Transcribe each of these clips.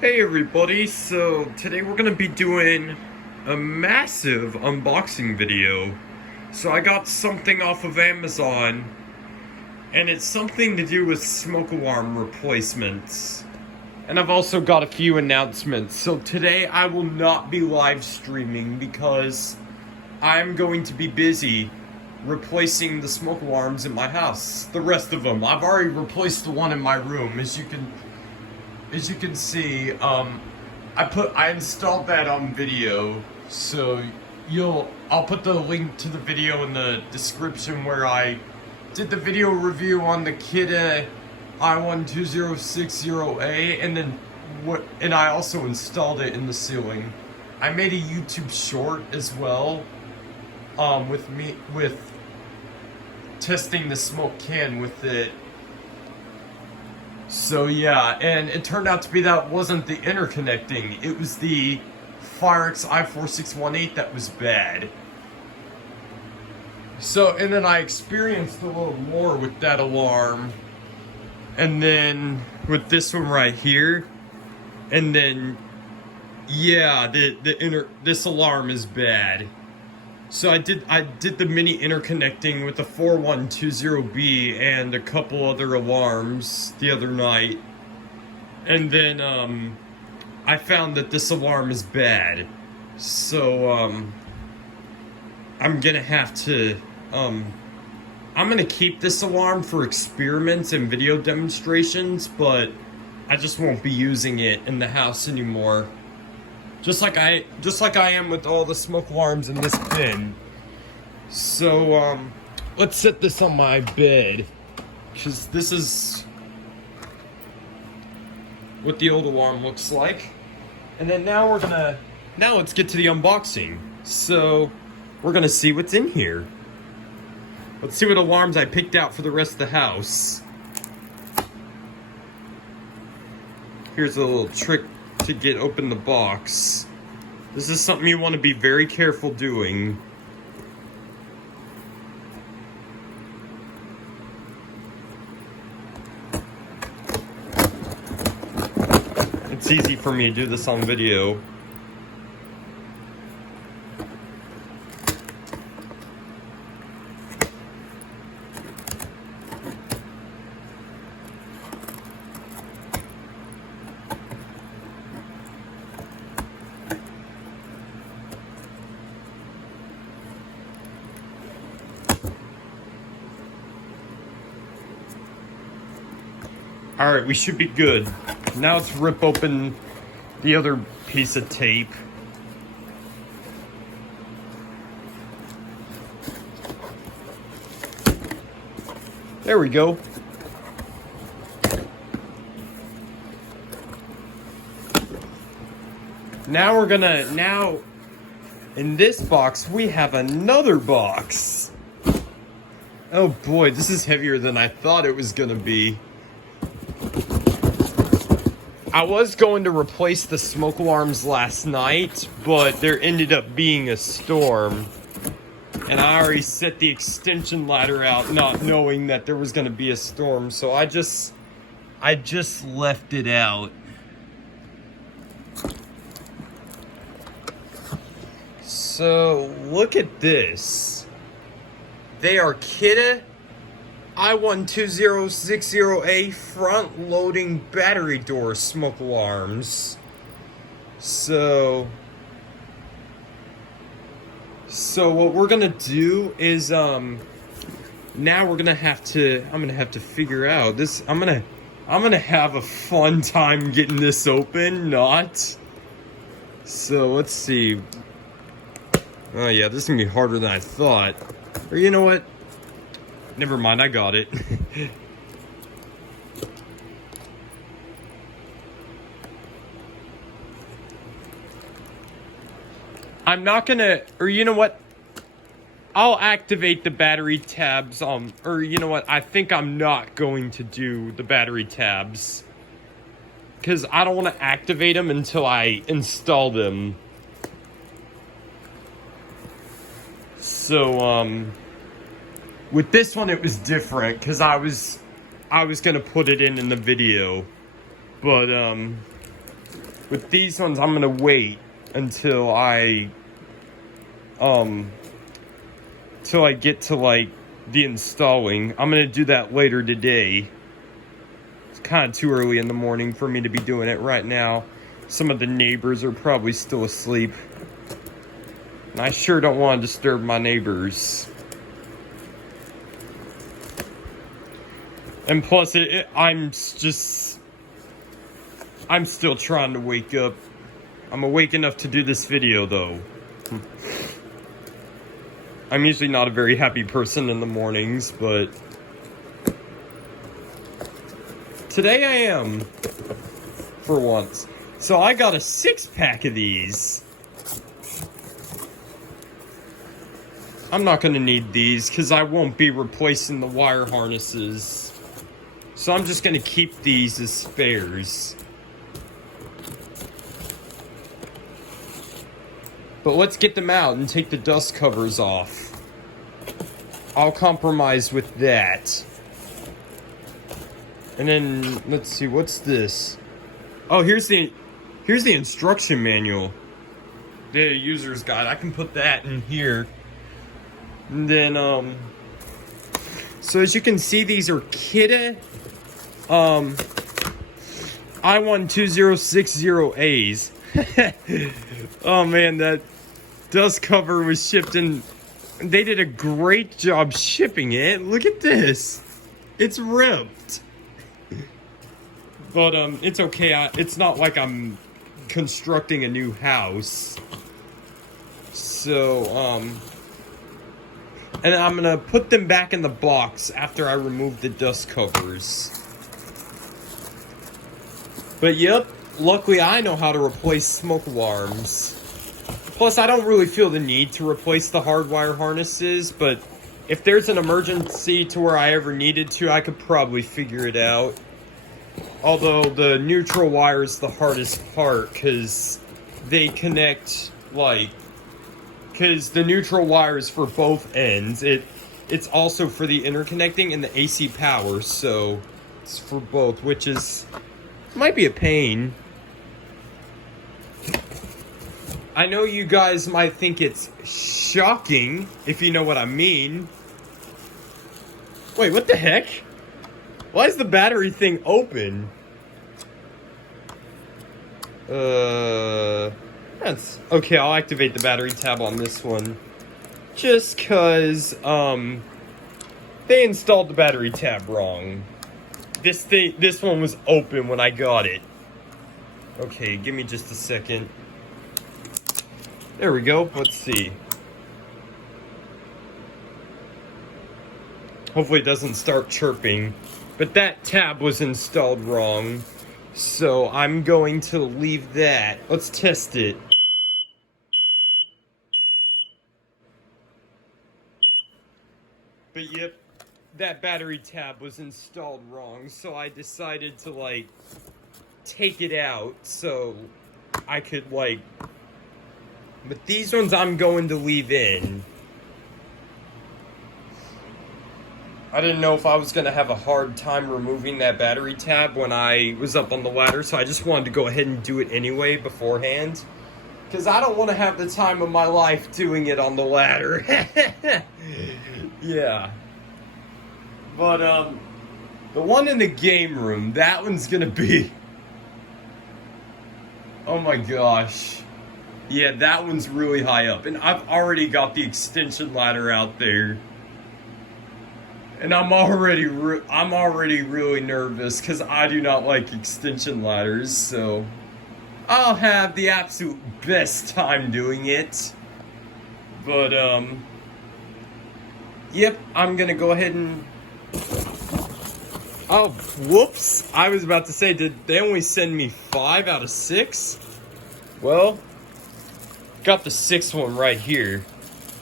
Hey everybody, so today we're gonna be doing a massive unboxing video. So I got something off of Amazon, and it's something to do with smoke alarm replacements. And I've also got a few announcements. So today I will not be live streaming because I'm going to be busy replacing the smoke alarms in my house. The rest of them. I've already replaced the one in my room, as you can see. I installed that on video, so I'll put the link to the video in the description where I did the video review on the Kidde i12060A, and I also installed it in the ceiling. I made a YouTube short as well, with testing the smoke can with it. So yeah, and it turned out to be that wasn't the interconnecting, it was the FireX i12060A that was bad. So, and then I experienced a little more with that alarm, and then with this one right here, and then yeah, this alarm is bad. So I did the mini interconnecting with the 4120B and a couple other alarms the other night. And then I found that this alarm is bad. So I'm gonna have to I'm gonna keep this alarm for experiments and video demonstrations, but I just won't be using it in the house anymore. Just like I am with all the smoke alarms in this bin. So, let's set this on my bed, because this is what the old alarm looks like. And then now let's get to the unboxing. So, we're gonna see what's in here. Let's see what alarms I picked out for the rest of the house. Here's a little trick to get open the box. This is something you want to be very careful doing. It's easy for me to do this on video. Alright, we should be good. Now let's rip open the other piece of tape. There we go. Now in this box we have another box. Oh boy, this is heavier than I thought it was gonna be. I was going to replace the smoke alarms last night, but there ended up being a storm. And I already set the extension ladder out not knowing that there was going to be a storm, so I just left it out. So, look at this. They are Kidde i12060A front-loading battery door smoke alarms. So what we're gonna do is now I'm gonna have to figure out this. I'm gonna have a fun time getting this open, not. So let's see. Oh yeah, this is gonna be harder than I thought. Or you know what? Never mind, I got it. I'm not gonna, or you know what? I'll activate the battery tabs, or you know what? I think I'm not going to do the battery tabs, because I don't want to activate them until I install them. So, with this one, it was different because I was gonna put it in the video, but With these ones, I'm gonna wait until till I get to like the installing. I'm gonna do that later today. It's kind of too early in the morning for me to be doing it right now. Some of the neighbors are probably still asleep. And I sure don't want to disturb my neighbors. And plus, I'm still trying to wake up. I'm awake enough to do this video, though. I'm usually not a very happy person in the mornings, but today I am, for once. So I got a 6-pack of these. I'm not going to need these because I won't be replacing the wire harnesses. So I'm just going to keep these as spares. But let's get them out and take the dust covers off. I'll compromise with that. And then, let's see, what's this? Oh, here's the instruction manual. The user's guide. I can put that in here. And then, so as you can see, these are Kidde, i12060As. Oh man, that dust cover was shipped and they did a great job shipping it. Look at this. It's ripped. But it's okay. It's not like I'm constructing a new house. So and I'm gonna put them back in the box after I remove the dust covers. But yep, luckily I know how to replace smoke alarms. Plus, I don't really feel the need to replace the hardwire harnesses, but if there's an emergency to where I ever needed to, I could probably figure it out. Although the neutral wire is the hardest part, because they connect, like, because the neutral wire is for both ends. It's also for the interconnecting and the AC power, so it's for both, which is, might be a pain. I know you guys might think it's shocking, if you know what I mean. Wait, what the heck? Why is the battery thing open? That's... Okay, I'll activate the battery tab on this one. Just cause, they installed the battery tab wrong. This one was open when I got it. Okay, give me just a second. There we go. Let's see. Hopefully it doesn't start chirping. But that tab was installed wrong. So I'm going to leave that. Let's test it. But yep, that battery tab was installed wrong. So I decided to like take it out so I could like... But these ones I'm going to leave in. I didn't know if I was going to have a hard time removing that battery tab when I was up on the ladder, so I just wanted to go ahead and do it anyway beforehand. Because I don't want to have the time of my life doing it on the ladder. Yeah. But, the one in the game room, that one's going to be... Oh my gosh. Yeah, that one's really high up. And I've already got the extension ladder out there. And I'm already really nervous because I do not like extension ladders, so I'll have the absolute best time doing it. But, yep, I'm gonna go ahead and... Oh, whoops! I was about to say, did they only send me 5 out of 6? Well... Got the 6th one right here.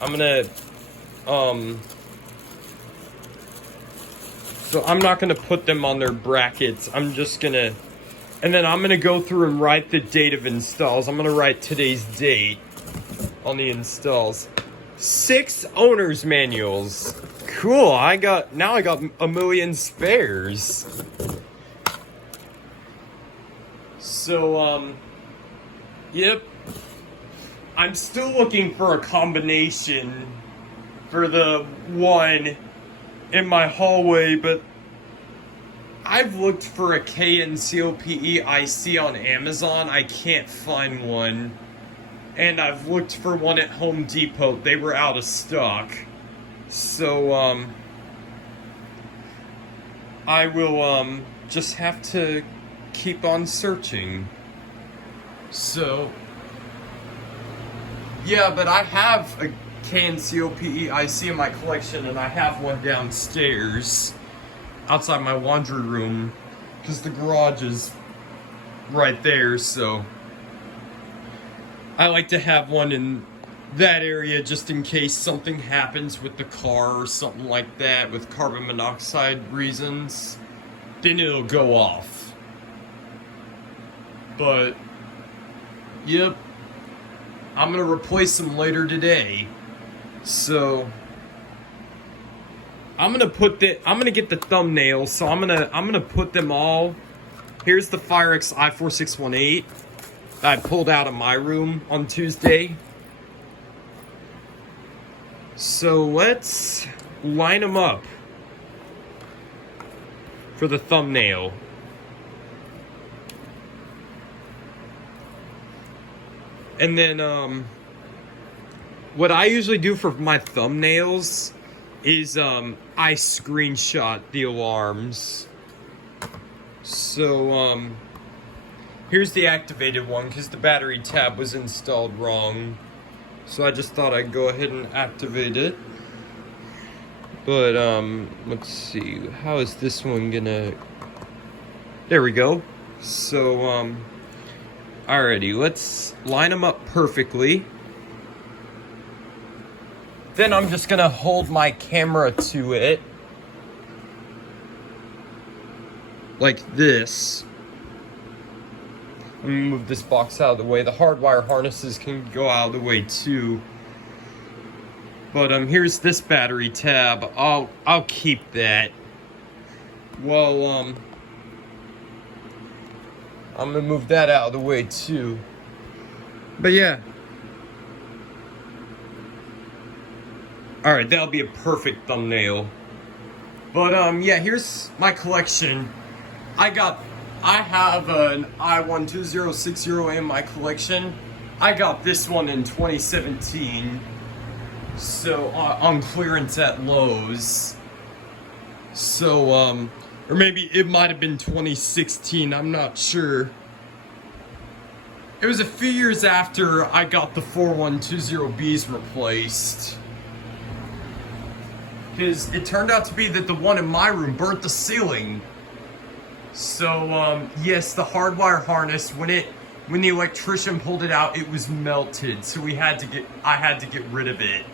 I'm gonna, so I'm not gonna put them on their brackets. I'm just gonna, and then I'm gonna go through and write the date of installs. I'm gonna write today's date on the installs. 6 owner's manuals. Cool, now I got a million spares. So, Yep. I'm still looking for a combination for the one in my hallway, but I've looked for a KNCOPE IC on Amazon. I can't find one. And I've looked for one at Home Depot. They were out of stock. So, I will, just have to keep on searching. So, yeah, but I have a KNCOPE IC in my collection, and I have one downstairs outside my laundry room because the garage is right there, so I like to have one in that area just in case something happens with the car or something like that with carbon monoxide reasons, then it'll go off. But yep, I'm gonna replace them later today. So I'm gonna get the thumbnails, so I'm gonna put them all. Here's the FireX i12060A that I pulled out of my room on Tuesday. So let's line them up for the thumbnail. And then what I usually do for my thumbnails is I screenshot the alarms. So here's the activated one because the battery tab was installed wrong. So I just thought I'd go ahead and activate it. But let's see, how is this one gonna, there we go. So alrighty, let's line them up perfectly. Then I'm just gonna hold my camera to it like this. Let me move this box out of the way. The hardwire harnesses can go out of the way too. But here's this battery tab. I'll keep that. Well, I'm gonna move that out of the way too. But yeah. Alright, that'll be a perfect thumbnail. But yeah, here's my collection. I have an i12060A in my collection. I got this one in 2017. So on clearance at Lowe's. So or maybe it might have been 2016, I'm not sure. It was a few years after I got the 4120Bs replaced. Because it turned out to be that the one in my room burnt the ceiling. So yes, the hardwire harness, when the electrician pulled it out, it was melted. So I had to get rid of it.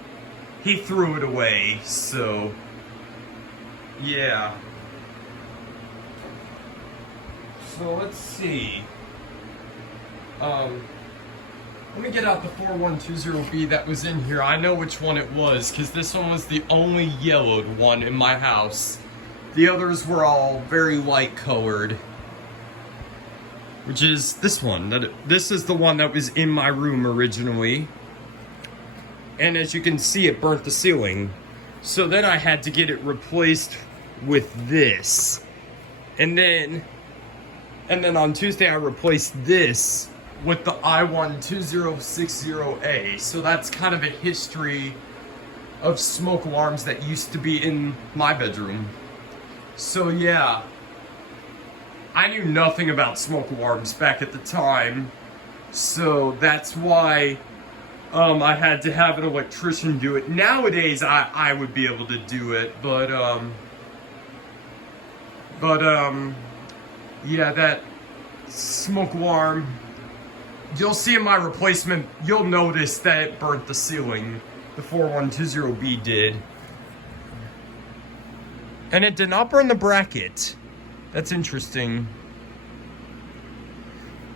He threw it away, so yeah. So let's see. Let me get out the 4120B that was in here. I know which one it was, because this one was the only yellowed one in my house. The others were all very light colored. Which is this one. This is the one that was in my room originally. And as you can see, it burnt the ceiling. So then I had to get it replaced with this. And then on Tuesday I replaced this with the i12060A. So that's kind of a history of smoke alarms that used to be in my bedroom. So yeah, I knew nothing about smoke alarms back at the time. So that's why I had to have an electrician do it. Nowadays I would be able to do it, but yeah, that smoke alarm, you'll see in my replacement, you'll notice that it burnt the ceiling. The 4120B did. And it did not burn the bracket. That's interesting.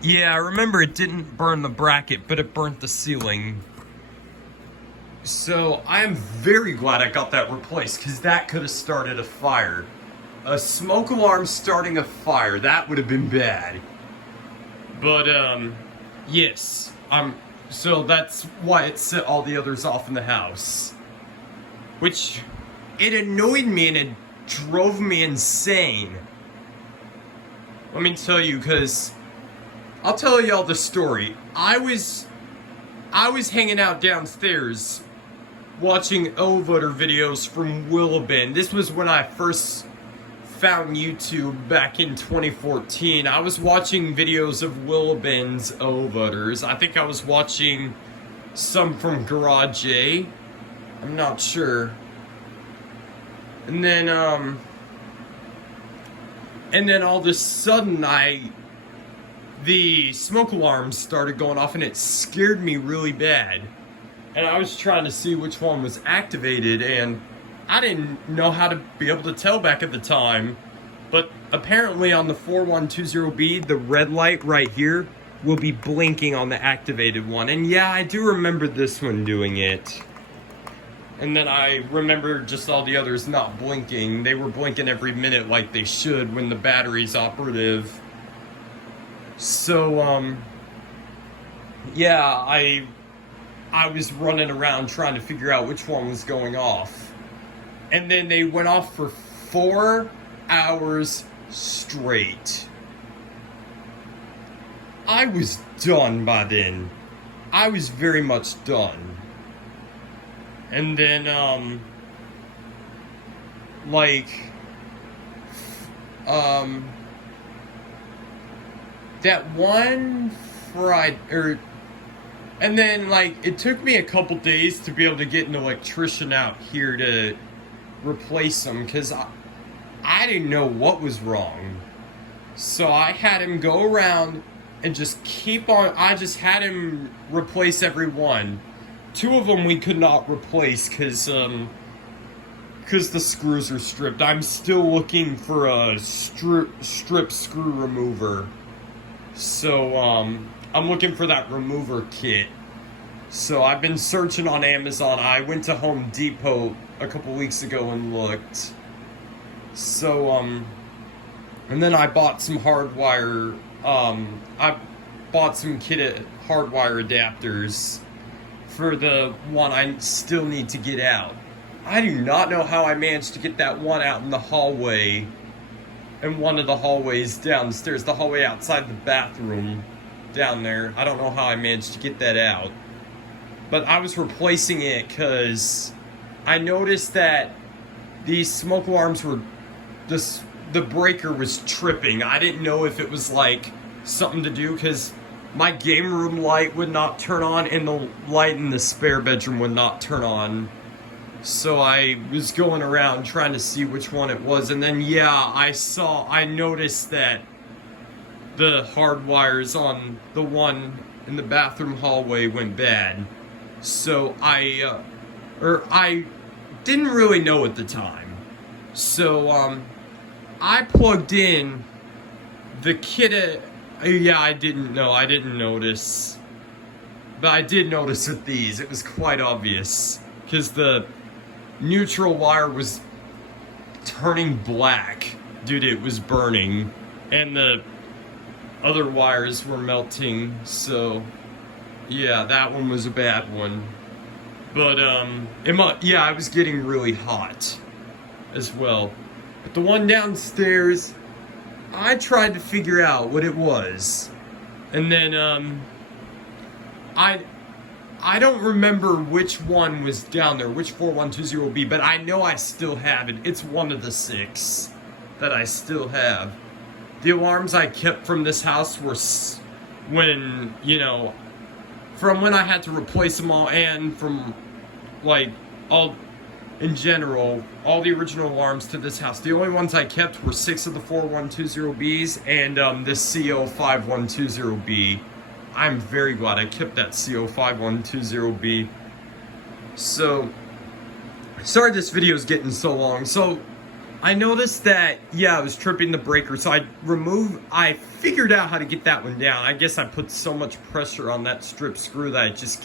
Yeah, I remember it didn't burn the bracket, but it burnt the ceiling. So I am very glad I got that replaced, because that could have started a fire. A smoke alarm starting a fire, that would have been bad. But Yes, so that's why it set all the others off in the house. Which, it annoyed me and it drove me insane. Let me tell you, because I'll tell y'all the story. I was hanging out downstairs watching elevator videos from Willowbend. This was when I first found YouTube back in 2014. I was watching videos of Willowbend's elevators. I think I was watching some from Garage A. I'm not sure. And then all of a sudden the smoke alarms started going off and it scared me really bad. And I was trying to see which one was activated, and I didn't know how to be able to tell back at the time. But apparently on the 4120B, the red light right here will be blinking on the activated one. And yeah, I do remember this one doing it. And then I remember just all the others not blinking. They were blinking every minute like they should when the battery's operative. So, yeah, I was running around trying to figure out which one was going off. And then they went off for 4 hours straight. I was done by then. I was very much done. And then, that one Friday, and then, it took me a couple days to be able to get an electrician out here to replace them, because I didn't know what was wrong. So I had him go around and just keep on, I just had him replace every one. 2 of them we could not replace because the screws are stripped. I'm still looking for a strip screw remover. So, I'm looking for that remover kit. So I've been searching on Amazon. I went to Home Depot a couple weeks ago and looked. So, and then I bought some hardwire, I bought some Kidde hardwire adapters for the one I still need to get out. I do not know how I managed to get that one out in the hallway, in one of the hallways downstairs, the hallway outside the bathroom down there. I don't know how I managed to get that out. But I was replacing it because I noticed that these smoke alarms were, the breaker was tripping. I didn't know if it was something to do because my game room light would not turn on and the light in the spare bedroom would not turn on. So I was going around trying to see which one it was, and then yeah, I noticed that the hard wires on the one in the bathroom hallway went bad. So I didn't really know at the time. So I plugged in the Kidde. Yeah, I didn't notice. But I did notice with these, it was quite obvious. Because the neutral wire was turning black due to it was burning. And the other wires were melting, so yeah, that one was a bad one. But, yeah, I was getting really hot as well. But the one downstairs, I tried to figure out what it was. And then, I don't remember which one was down there, which 4120B, but I know I still have it. It's one of the 6 that I still have. The alarms I kept from this house were when, from when I had to replace them all, and from, all, in general, all the original alarms to this house. The only ones I kept were 6 of the 4120Bs and, the CO5120B. I'm very glad I kept that CO5120B. So, sorry this video is getting so long. So, I noticed that, yeah, I was tripping the breaker, so I figured out how to get that one down. I guess I put so much pressure on that strip screw that it just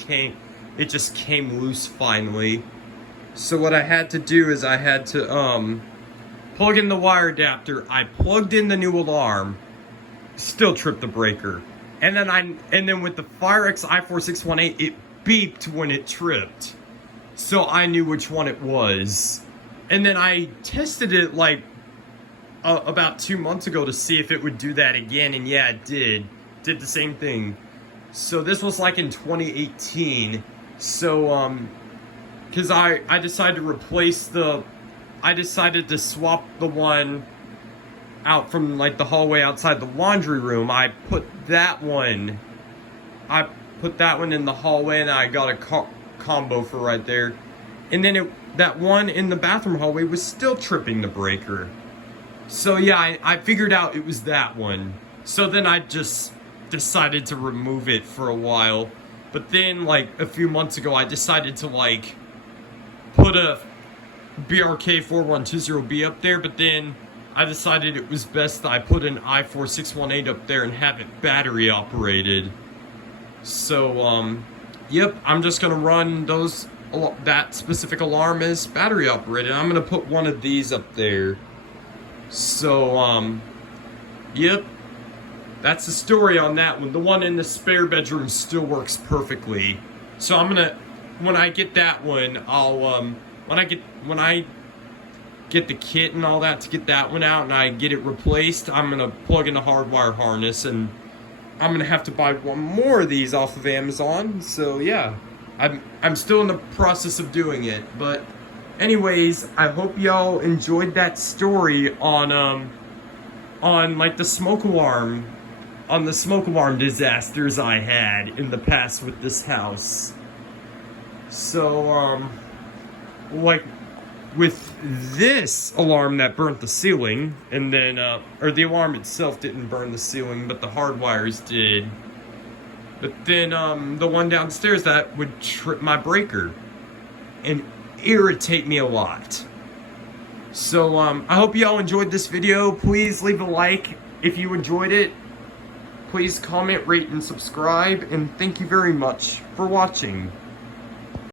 came loose finally. So what I had to do is I had to, plug in the wire adapter. I plugged in the new alarm, still tripped the breaker. And then with the FireX i12060A, it beeped when it tripped. So I knew which one it was. And then I tested it like about 2 months ago to see if it would do that again, and yeah, it did. Did the same thing. So this was like in 2018. So because I decided to replace I decided to swap the one out from like the hallway outside the laundry room. I put that one in the hallway, and I got a combo for right there. And then that one in the bathroom hallway was still tripping the breaker. So yeah, I figured out it was that one. So then I just decided to remove it for a while. But then like a few months ago, I decided to like put a BRK4120B up there, but then I decided it was best that I put an i12060A up there and have it battery operated. So yep, I'm just gonna run that specific alarm as battery operated. I'm gonna put one of these up there. So yep, that's the story on that one. The one in the spare bedroom still works perfectly. So I'm gonna, when I get that one, I'll when I get the kit and all that to get that one out and I get it replaced, I'm gonna plug in a hardwire harness, and I'm gonna have to buy one more of these off of Amazon. So yeah, I'm still in the process of doing it. But anyways, I hope y'all enjoyed that story on like the smoke alarm, on the smoke alarm disasters I had in the past with this house. So like with this alarm that burnt the ceiling, and then or the alarm itself didn't burn the ceiling, but the hard wires did. But then the one downstairs, that would trip my breaker and irritate me a lot. So I hope y'all enjoyed this video. Please leave a like if you enjoyed it. Please comment, rate, and subscribe, and thank you very much for watching.